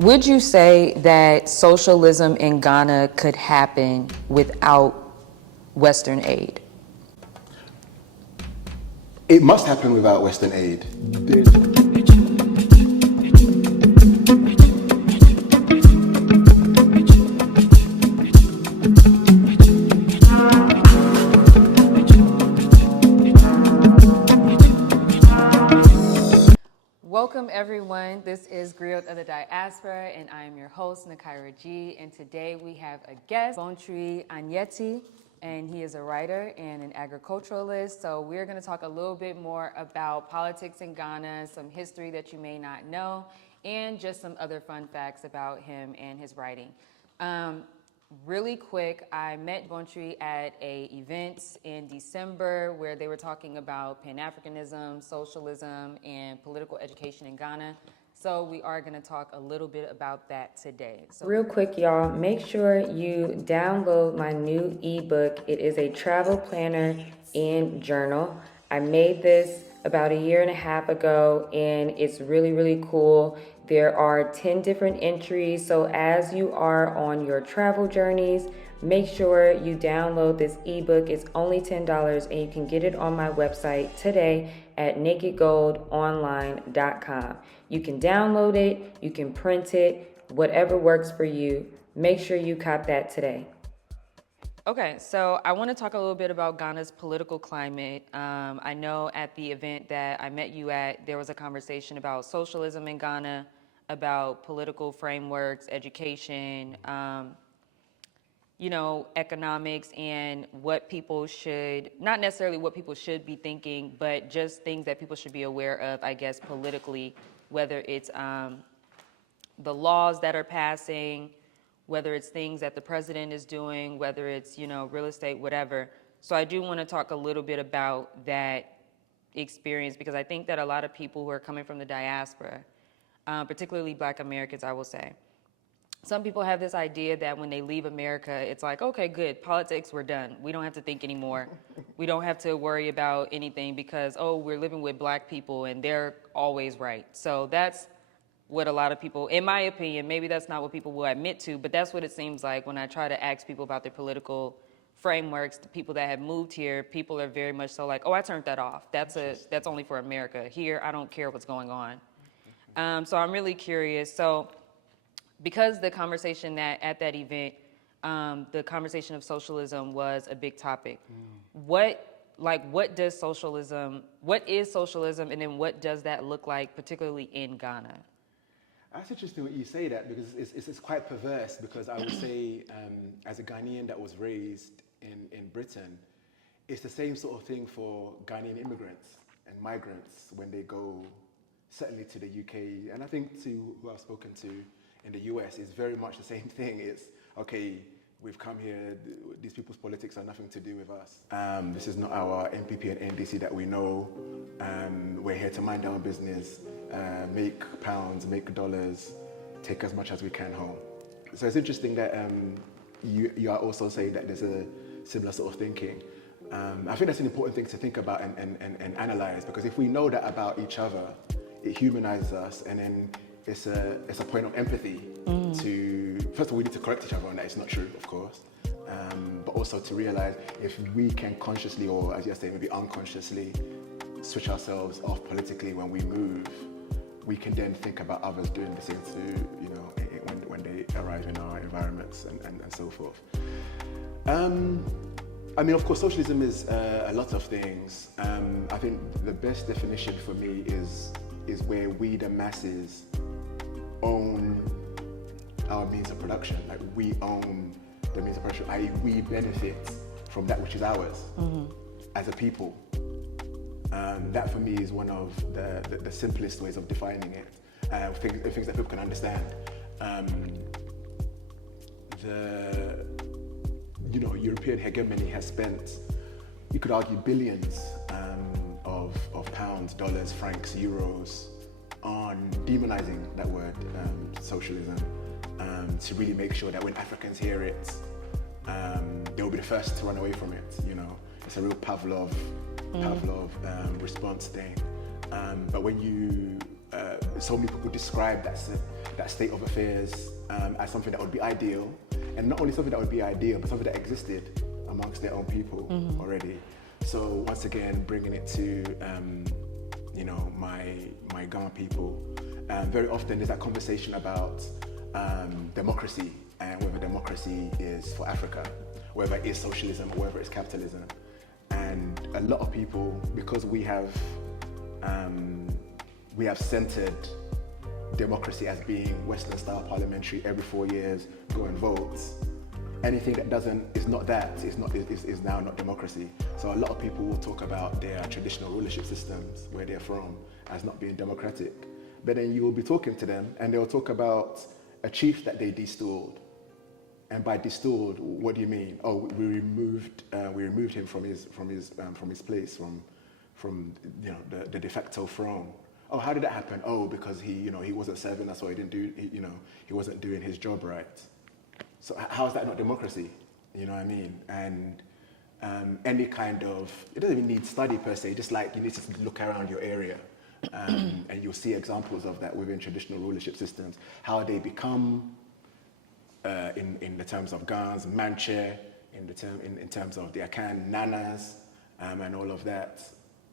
Would you say that socialism in Ghana could happen without Western aid? It must happen without Western aid. Welcome everyone, this is Griot of the Diaspora and I am your host Nakira G, and today we have a guest, Gbontwi Anyetei, and he is a writer and an agriculturalist. So we're going to talk a little bit more about politics in Ghana, some history that you may not know, and just some other fun facts about him and his writing. Really quick, I met Gbontwi at an event in December where they were talking about Pan-Africanism, socialism, and political education in Ghana. So we are going to talk a little bit about that today. So real quick, y'all, make sure you download my new ebook. It is a travel planner and journal. I made this about a year and a half ago, and it's really, really cool. There are 10 different entries, so as you are on your travel journeys, make sure you download this ebook. It's only $10, and you can get it on my website today at nakedgoldonline.com. You can download it, you can print it, whatever works for you. Make sure you cop that today. Okay, so I want to talk a little bit about Ghana's political climate. I know at the event that I met you at, there was a conversation about socialism in Ghana, about political frameworks, education, economics, and what people should, not necessarily what people should be thinking, but just things that people should be aware of, I guess, politically, whether it's the laws that are passing, whether it's things that the president is doing, whether it's, real estate, whatever. So I do want to talk a little bit about that experience, because I think that a lot of people who are coming from the diaspora, particularly Black Americans, I will say, some people have this idea that when they leave America, it's like, okay, good, politics, we're done. We don't have to think anymore. We don't have to worry about anything because, we're living with Black people and they're always right. So that's what a lot of people, in my opinion, maybe that's not what people will admit to, but that's what it seems like when I try to ask people about their political frameworks. The people that have moved here, people are very much so like, I turned that off. That's only for America. Here, I don't care what's going on. So I'm really curious. So because the conversation at that event, the conversation of socialism was a big topic. What is socialism, and then what does that look like, particularly in Ghana? That's interesting what you say that, because it's quite perverse, because I would say, as a Ghanaian that was raised in Britain, it's the same sort of thing for Ghanaian immigrants and migrants when they go, certainly to the UK, and I think to who I've spoken to in the US, it's very much the same thing. It's, okay, we've come here, these people's politics are nothing to do with us. This is not our MPP and NDC that we know. We're here to mind our own business, make pounds, make dollars, take as much as we can home. So it's interesting that you are also saying that there's a similar sort of thinking. I think that's an important thing to think about and analyze, because if we know that about each other, it humanizes us, and then it's a point of empathy to, first of all, we need to correct each other on that it's not true, of course, but also to realize if we can consciously, or as you say, maybe unconsciously, switch ourselves off politically when we move, we can then think about others doing the same too, when they arrive in our environments and so forth. Of course, socialism is a lot of things. I think the best definition for me is where we, the masses, own our means of production. Like, we own the means of production, i.e. we benefit from that which is ours as a people. That for me is one of the simplest ways of defining it, things that people can understand. European hegemony has spent, you could argue, billions of pounds, dollars, francs, euros on demonizing that word, socialism, to really make sure that when Africans hear it, they'll be the first to run away from it. It's a real Pavlov response thing. But when you so many people describe that state of affairs as something that would be ideal, and not only something that would be ideal, but something that existed amongst their own people already. So once again, bringing it to my Ghana people, very often there's that conversation about democracy and whether democracy is for Africa, whether it is socialism or whether it's capitalism. And a lot of people, because we have centered democracy as being Western style parliamentary, every 4 years go and vote. Anything that is now not democracy. So a lot of people will talk about their traditional rulership systems, where they're from, as not being democratic. But then you will be talking to them and they'll talk about a chief that they destalled. And by destalled, what do you mean? Oh, we removed him from his place, from the de facto throne. Oh, how did that happen? Oh, because he wasn't serving us, or he wasn't doing his job right. So how is that not democracy? You know what I mean? And any kind of, it doesn't even need study per se, just like you need to look around your area. And you'll see examples of that within traditional rulership systems, how they become, in the terms of Gans, Manche, in terms of the Akan, Nanas, and all of that.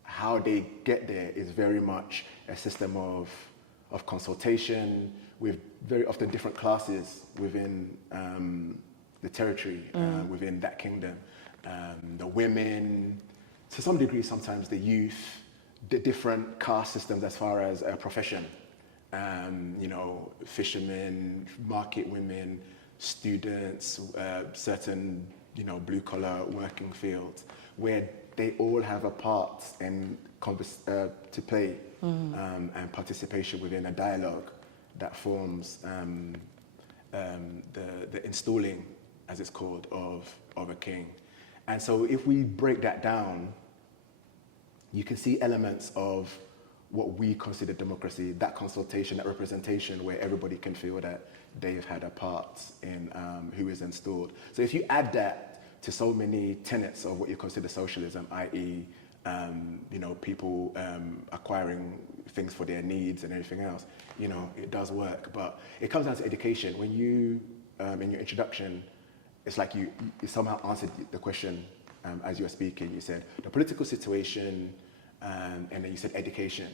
How they get there is very much a system of consultation with very often different classes within the territory, within that kingdom. The women, to some degree sometimes the youth, the different caste systems as far as profession. Fishermen, market women, students, certain, blue collar working fields, where they all have a part to play and participation within a dialogue that forms the installing, as it's called, of a king. And so if we break that down, you can see elements of what we consider democracy, that consultation, that representation, where everybody can feel that they've had a part in who is installed. So if you add that to so many tenets of what you consider socialism, i.e., people acquiring things for their needs and everything else, it does work. But it comes down to education. When you, in your introduction, it's like you somehow answered the question as you were speaking. You said the political situation, and then you said education.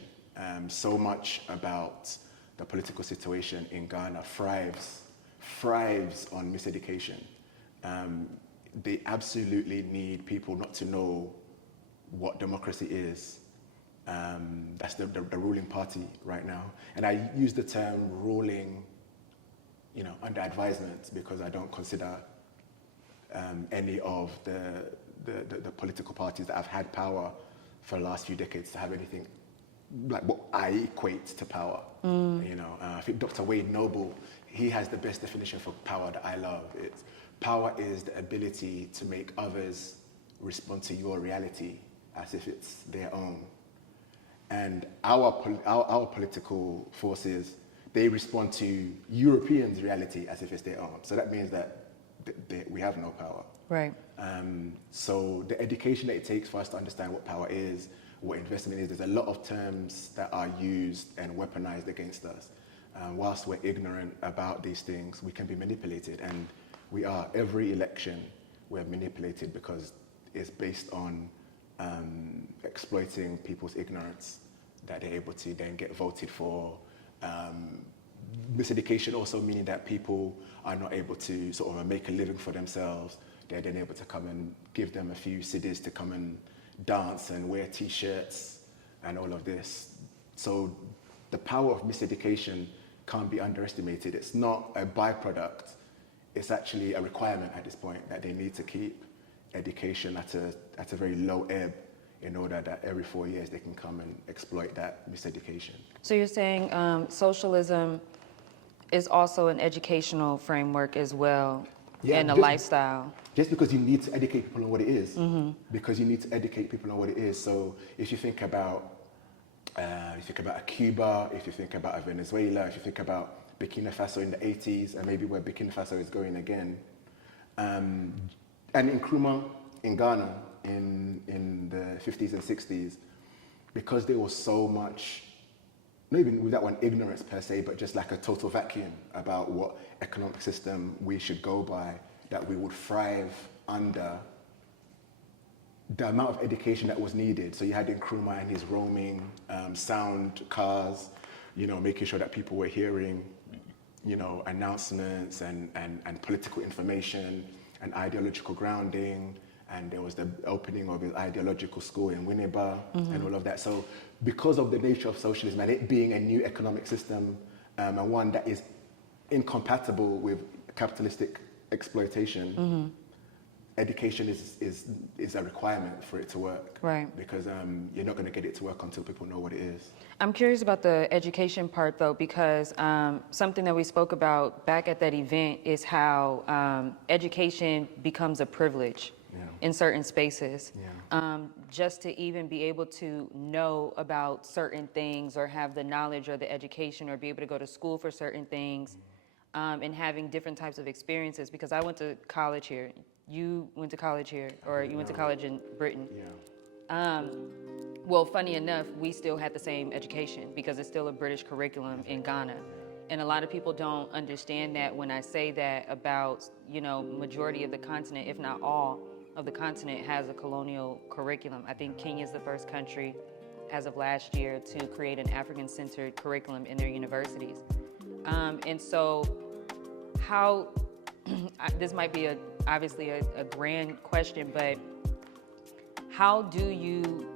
So much about the political situation in Ghana thrives on miseducation. They absolutely need people not to know what democracy is. That's the ruling party right now. And I use the term ruling, under advisement, because I don't consider any of the political parties that have had power for the last few decades to have anything like what I equate to power. I think Dr. Wade Noble, he has the best definition for power that I love. Power is the ability to make others respond to your reality as if it's their own. And our political forces, they respond to Europeans' reality as if it's their own. So that means that we have no power. Right. So the education that it takes for us to understand what power is, what investment is, there's a lot of terms that are used and weaponized against us. Whilst we're ignorant about these things, we can be manipulated, and we are. Every election, we're manipulated because it's based on exploiting people's ignorance, that they're able to then get voted for. Miseducation also meaning that people are not able to sort of make a living for themselves. They're then able to come and give them a few cedis to come and dance and wear t-shirts and all of this. So the power of miseducation can't be underestimated. It's not a byproduct. It's actually a requirement at this point that they need to keep education at a very low ebb in order that every 4 years they can come and exploit that miseducation. So you're saying socialism is also an educational framework as well, and a lifestyle. Just because you need to educate people on what it is, because you need to educate people on what it is. So if you think about a Cuba, if you think about a Venezuela, if you think about Burkina Faso in the 80s, and maybe where Burkina Faso is going again, and Nkrumah in Ghana in the 50s and 60s, because there was so much not even with that one ignorance per se, but just like a total vacuum about what economic system we should go by, that we would thrive under the amount of education that was needed. So you had Nkrumah and his roaming sound cars, you know, making sure that people were hearing, you know, announcements and political information and ideological grounding. And there was the opening of his ideological school in Winneba and all of that. So because of the nature of socialism and it being a new economic system and one that is incompatible with capitalistic exploitation, education is a requirement for it to work. Right. Because you're not going to get it to work until people know what it is. I'm curious about the education part, though, because something that we spoke about back at that event is how education becomes a privilege in certain spaces. Just to even be able to know about certain things or have the knowledge or the education or be able to go to school for certain things and having different types of experiences. Because I went to college here. You went to college here, or you went to college in Britain. Well, funny enough, we still had the same education because it's still a British curriculum in Ghana. And a lot of people don't understand that when I say that about, you know, majority of the continent, if not all of the continent, has a colonial curriculum. I think Kenya is the first country as of last year to create an African-centered curriculum in their universities. And so how, this might be obviously a grand question, but how do you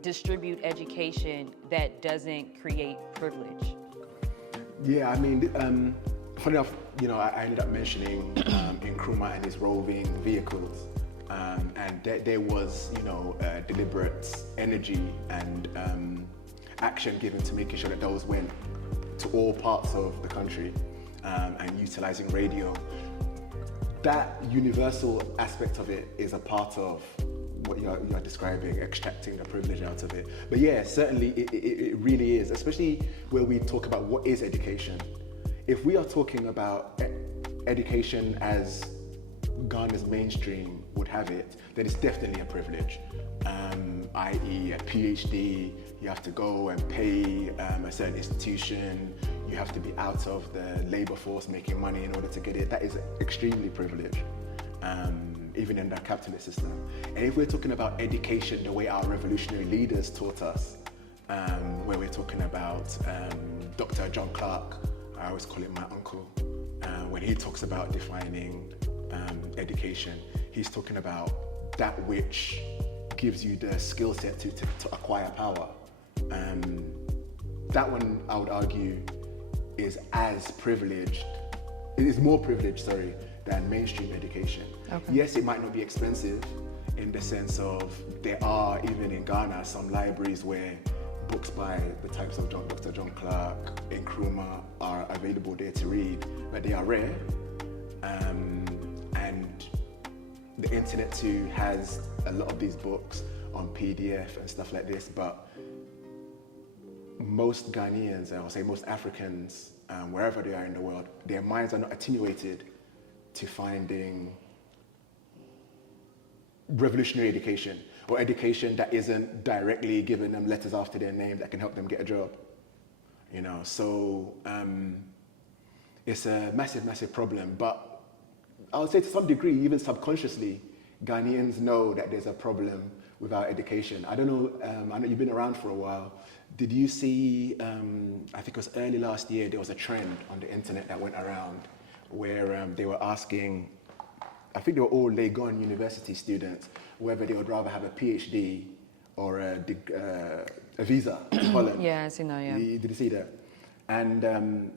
distribute education that doesn't create privilege? Yeah, I mean, funny enough, you know, I ended up mentioning Nkrumah and his roving vehicles, and there was, you know, deliberate energy and action given to making sure that those went to all parts of the country and utilizing radio. That universal aspect of it is a part of what you're describing, extracting the privilege out of it. But yeah, certainly it really is, especially where we talk about what is education. If we are talking about education as Ghana's mainstream would have it, then it's definitely a privilege, i.e. a PhD, you have to go and pay a certain institution, you have to be out of the labor force making money in order to get it. That is extremely privileged, even in the capitalist system. And if we're talking about education the way our revolutionary leaders taught us, where we're talking about Dr. John Clark, I always call him my uncle, when he talks about defining education, he's talking about that which gives you the skill set to acquire power. That one, I would argue, is as privileged, it is more privileged, sorry, than mainstream education. Okay. Yes, it might not be expensive in the sense of there are, even in Ghana, some libraries where books by the types of Dr. John Clark, Nkrumah are available there to read, but they are rare. And the internet too has a lot of these books on PDF and stuff like this, but most Ghanaians, I would say most Africans, wherever they are in the world, their minds are not attenuated to finding revolutionary education or education that isn't directly giving them letters after their name that can help them get a job. You know, so it's a massive, massive problem. But I would say to some degree, even subconsciously, Ghanaians know that there's a problem with our education. I don't know, I know you've been around for a while. Did you see, I think it was early last year, there was a trend on the internet that went around where they were asking, I think they were all Legon University students, whether they would rather have a PhD or a visa to Holland. Yeah, I see now, yeah. Did you see that? And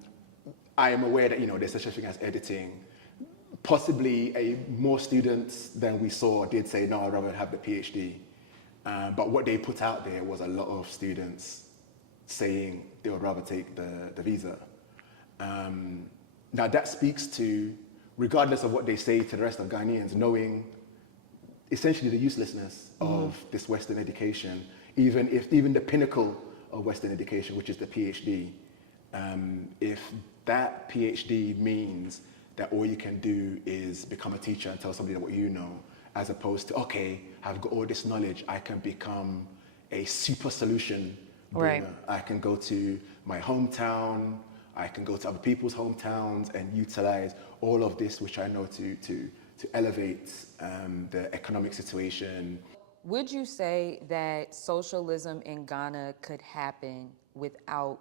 I am aware that, you know, there's such a thing as editing. Possibly more students than we saw did say, no, I'd rather have the PhD. But what they put out there was a lot of students saying they would rather take the visa. Now that speaks to, regardless of what they say to the rest of Ghanaians, knowing essentially the uselessness of this Western education, even the pinnacle of Western education, which is the PhD. If that PhD means that all you can do is become a teacher and tell somebody what you know, as opposed to, okay, I've got all this knowledge, I can become a super solution Right. I can go to my hometown, I can go to other people's hometowns and utilize all of this, which I know to elevate the economic situation. Would you say that socialism in Ghana could happen without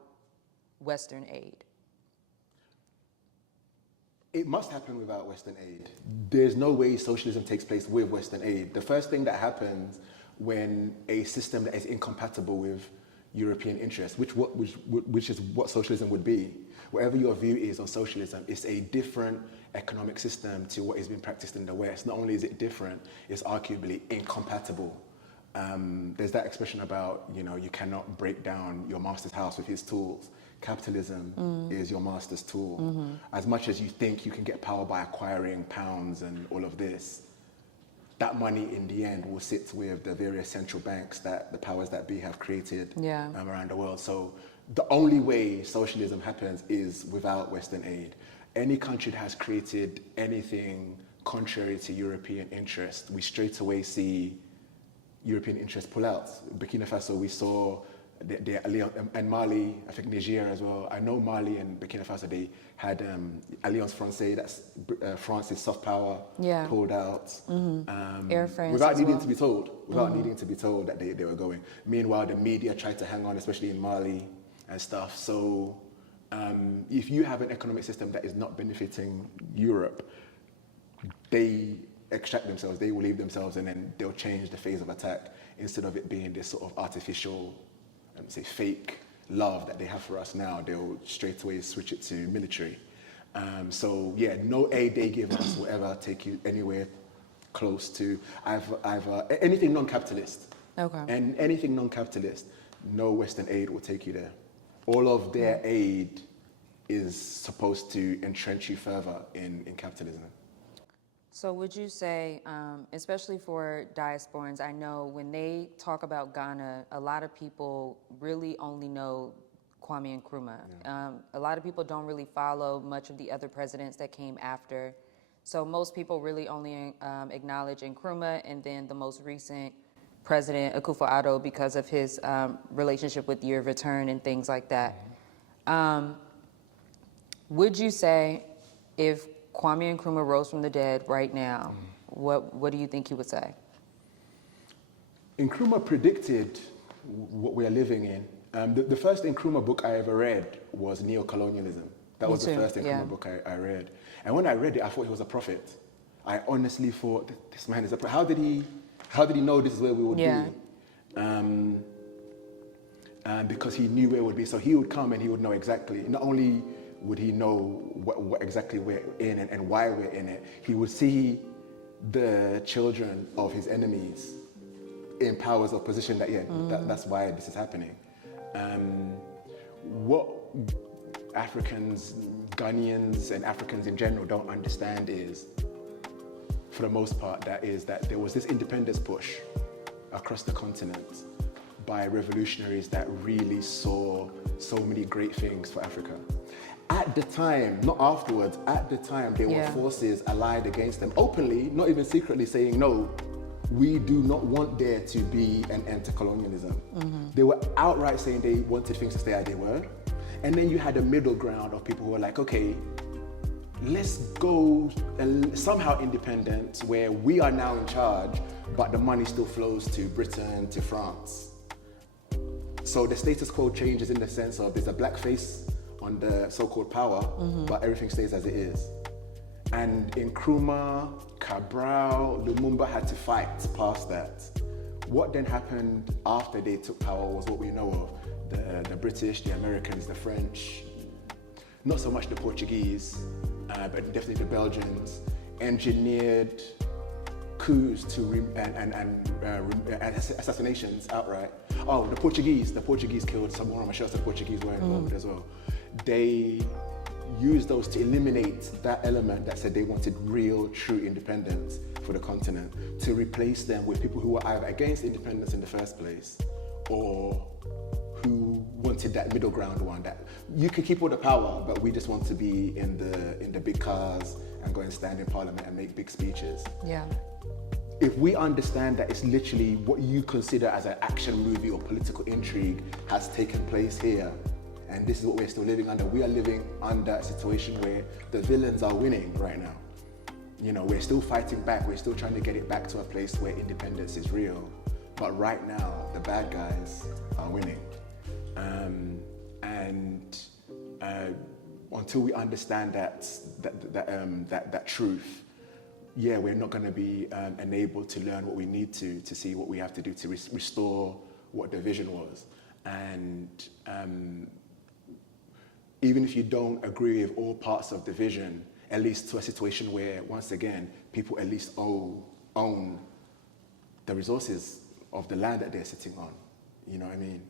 Western aid? It must happen without Western aid. There's no way socialism takes place with Western aid. The first thing that happens when a system that is incompatible with European interests, which is what socialism would be. Whatever your view is on socialism, it's a different economic system to what is being practiced in the West. Not only is it different, it's arguably incompatible. There's that expression about, you cannot break down your master's house with his tools. Capitalism is your master's tool. As much as you think you can get power by acquiring pounds and all of this, that money in the end will sit with the various central banks that the powers that be have created around the world. So the only way socialism happens is without Western aid. Any country that has created anything contrary to European interest, we straight away see European interests pull out. Burkina Faso, we saw and Mali, I think Niger as well. I know Mali and Burkina Faso, they had Alliance Française, that's France's soft power, pulled out. Air France without as needing well. to be told, needing to be told that they were going. Meanwhile, the media tried to hang on, especially in Mali and stuff. So if you have an economic system that is not benefiting Europe, they extract themselves, they will leave themselves, and then they'll change the phase of attack instead of it being this sort of artificial, say fake love that they have for us now. They'll straight away switch it to military. So yeah, no aid they give us will ever take you anywhere close to anything non-capitalist. Okay. And anything non-capitalist, no Western aid will take you there. All of their aid is supposed to entrench you further in capitalism. So would you say, especially for diasporans, I know when they talk about Ghana, a lot of people really only know Kwame Nkrumah. Yeah. A lot of people don't really follow much of the other presidents that came after. So most people really only acknowledge Nkrumah and then the most recent president, Akufo-Addo, because of his relationship with Year of Return and things like that. Would you say if Kwame Nkrumah rose from the dead right now, what do you think he would say? Nkrumah predicted what we are living in. The first Nkrumah book I ever read was Neo-Colonialism. That was the first Nkrumah book I read. And when I read it, I thought he was a prophet. I honestly thought, this man is a prophet. How did he know this is where we would be? Because he knew where it would be. So he would come and he would know exactly, not only would he know what exactly we're in and why we're in it, he would see the children of his enemies in powers of position that's why this is happening. What Africans, Ghanaians and Africans in general don't understand is, for the most part, that there was this independence push across the continent by revolutionaries that really saw so many great things for Africa. At the time, not afterwards, at the time, there were forces allied against them, openly, not even secretly, saying, no, we do not want there to be an end to colonialism. They were outright saying they wanted things to stay as they were. And then you had a middle ground of people who were like, okay, let's go somehow independent, where we are now in charge, but the money still flows to Britain, to France. So the status quo changes in the sense of there's a black face on the so-called power, but everything stays as it is. And Nkrumah, Cabral, Lumumba had to fight past that. What then happened after they took power was what we know of. The British, the Americans, the French, not so much the Portuguese, but definitely the Belgians, engineered coups and assassinations outright. Oh, the Portuguese killed Samora Machel, the Portuguese were involved as well. They used those to eliminate that element that said they wanted real, true independence for the continent, to replace them with people who were either against independence in the first place or who wanted that middle ground one, that you can keep all the power, but we just want to be in the big cars and go and stand in parliament and make big speeches. Yeah. if we understand that it's literally what you consider as an action movie or political intrigue has taken place here, and this is what we're still living under. We are living under a situation where the villains are winning right now. You know, we're still fighting back. We're still trying to get it back to a place where independence is real. But right now, the bad guys are winning. Until we understand that truth, yeah, we're not going to be enabled to learn what we need to see what we have to do to restore what the vision was. And even if you don't agree with all parts of the vision, at least to a situation where, once again, people at least own the resources of the land that they're sitting on. You know what I mean?